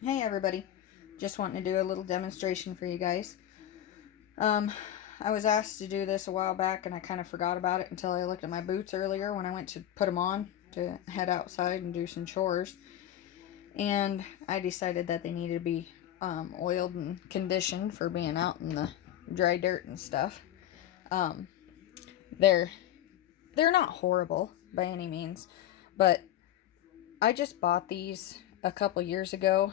Hey everybody, just wanting to do a little demonstration for you guys. Um, I was asked to do this a while back and I kind of forgot about it until I looked at my boots earlier when I went to put them on to head outside and do some chores. And I decided that they needed to be oiled and conditioned for being out in the dry dirt and stuff. Um, they're they're not horrible by any means, but I just bought these a couple years ago,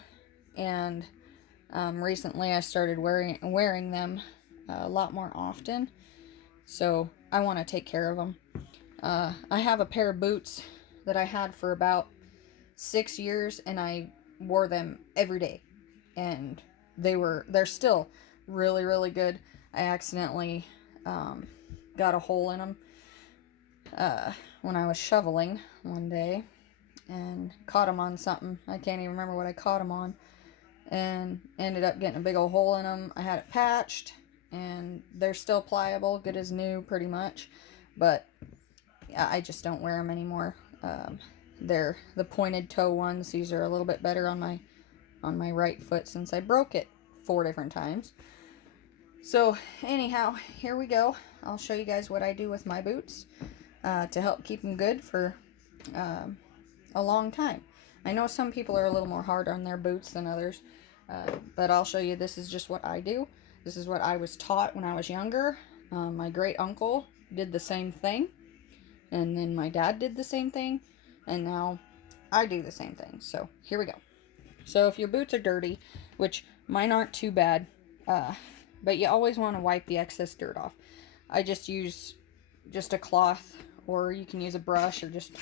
and recently I started wearing them a lot more often, so I want to take care of them. I have a pair of boots that I had for about 6 years, and I wore them every day, and they're still really good. I accidentally um, got a hole in them when I was shoveling one day and caught them on something. I can't even remember what I caught them on, and ended up getting a big old hole in them. I had it patched, and they're still pliable, good as new, pretty much. But yeah, I just don't wear them anymore. They're the pointed toe ones. These are a little bit better on my right foot since I broke it 4 different times. So anyhow, here we go. I'll show you guys what I do with my boots to help keep them good for um, a long time. I know some people are a little more hard on their boots than others, but I'll show you. This is just what I do. This is what I was taught when I was younger. My great uncle did the same thing, and then my dad did the same thing, and now I do the same thing. So here we go. So if your boots are dirty, which mine aren't too bad, but you always want to wipe the excess dirt off. I just use just a cloth, or you can use a brush, or just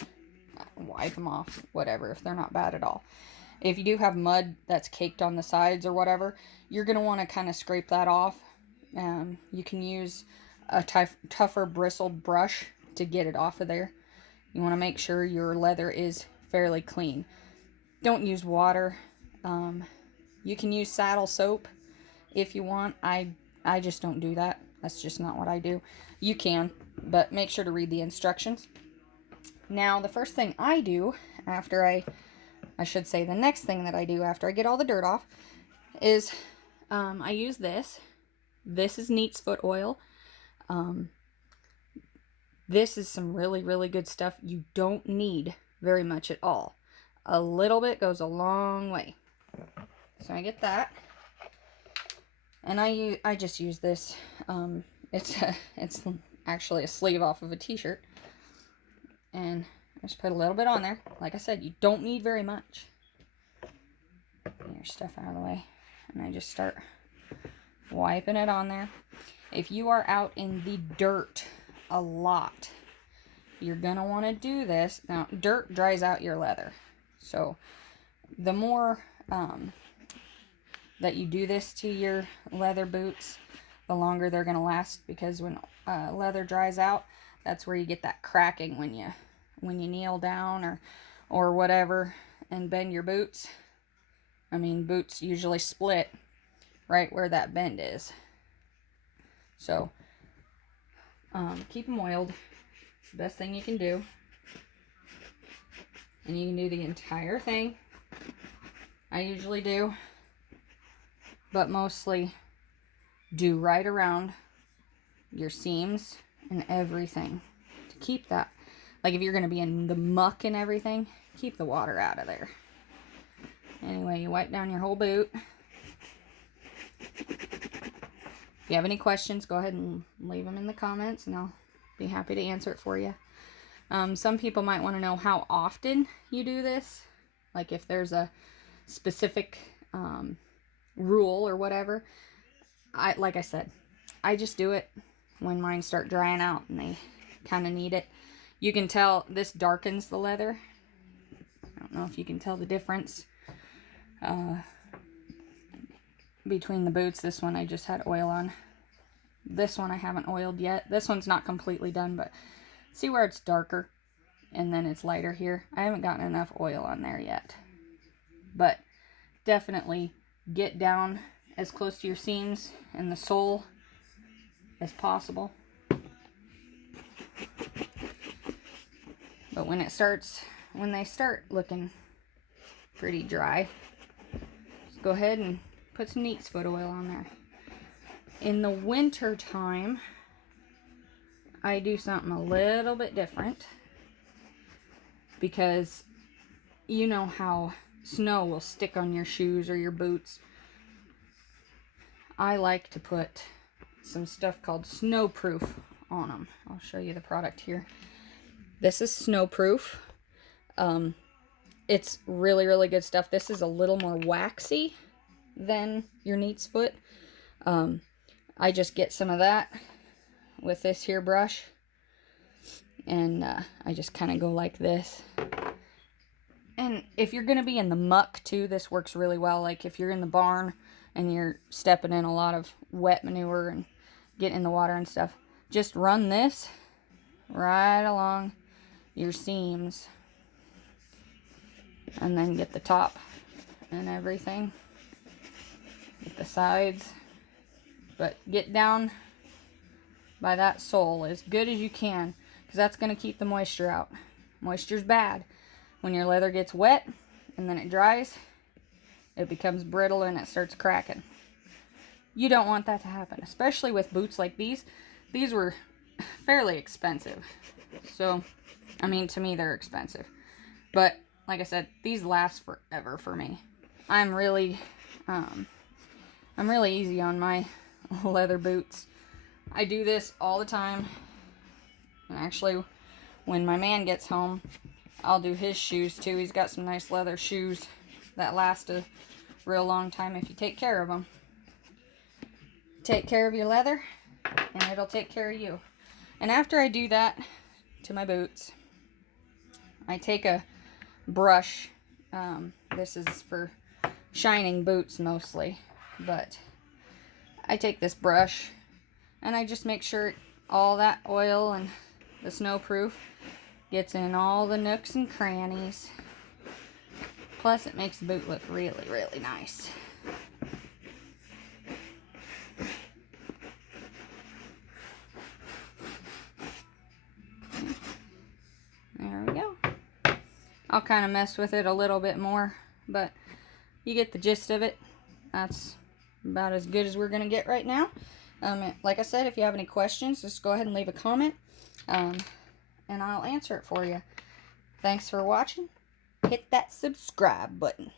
wipe them off, whatever, if they're not bad at all. If you do have mud that's caked on the sides or whatever, you're going to want to kind of scrape that off. You can use a tougher bristled brush to get it off of there. You want to make sure your leather is fairly clean. Don't use water. You can use saddle soap if you want. I just don't do that. That's just not what I do. You can, but make sure to read the instructions. Now, the first thing I do after I should say the next thing that I do after I get all the dirt off is I use this. This is Neat's Foot Oil. This is some really good stuff. You don't need very much at all. A little bit goes a long way. So I get that, and I just use this. It's actually a sleeve off of a t-shirt, and I just put a little bit on there. Like I said, you don't need very much. Get your stuff out of the way, and I just start wiping it on there. If you are out in the dirt a lot, you're gonna want to do this. Now, dirt dries out your leather, so the more that you do this to your leather boots, the longer they're gonna last, because when leather dries out, that's where you get that cracking when you kneel down or whatever and bend your boots. I mean, boots usually split right where that bend is. So keep them oiled. It's the best thing you can do. And you can do the entire thing. I usually do. But mostly do right around your seams and everything to keep that. Like if you're going to be in the muck and everything, keep the water out of there. Anyway, you wipe down your whole boot. If you have any questions, go ahead and leave them in the comments, and I'll be happy to answer it for you. Some people might want to know how often you do this. Like if there's a specific rule or whatever. Like I said, I just do it when mine start drying out and they kind of need it. You can tell this darkens the leather. I don't know if you can tell the difference between the boots. This one I just had oil on. This one I haven't oiled yet. This one's not completely done, but see where it's darker and then it's lighter here? I haven't gotten enough oil on there yet. But definitely get down as close to your seams and the sole as possible. But when they start looking pretty dry, go ahead and put some Neat's Foot oil on there. In the winter time, I do something a little bit different, because you know how snow will stick on your shoes or your boots. I like to put some stuff called Snowproof on them. I'll show you the product here. This is Snowproof. It's really, really good stuff. This is a little more waxy than your Neat's Foot. I just get some of that with this here brush, and I just kind of go like this. And if you're going to be in the muck too, this works really well. Like if you're in the barn and you're stepping in a lot of wet manure and getting in the water and stuff, just run this right along your seams, and then get the top and everything, get the sides, but get down by that sole as good as you can, because that's going to keep the moisture out. Moisture's bad. When your leather gets wet and then it dries, it becomes brittle and it starts cracking. You don't want that to happen, especially with boots like these. These were fairly expensive. So, I mean, to me, they're expensive. But, like I said, these last forever for me. I'm really easy on my leather boots. I do this all the time. And actually, when my man gets home, I'll do his shoes too. He's got some nice leather shoes that last a real long time if you take care of them. Take care of your leather, and it'll take care of you. And after I do that to my boots, I take a brush. This is for shining boots mostly, but I take this brush and I just make sure all that oil and the Snowproof gets in all the nooks and crannies. Plus, it makes the boot look really, really nice. There we go. I'll kind of mess with it a little bit more, but you get the gist of it. That's about as good as we're going to get right now. Like I said, if you have any questions, just go ahead and leave a comment, and I'll answer it for you. Thanks for watching. Hit that subscribe button.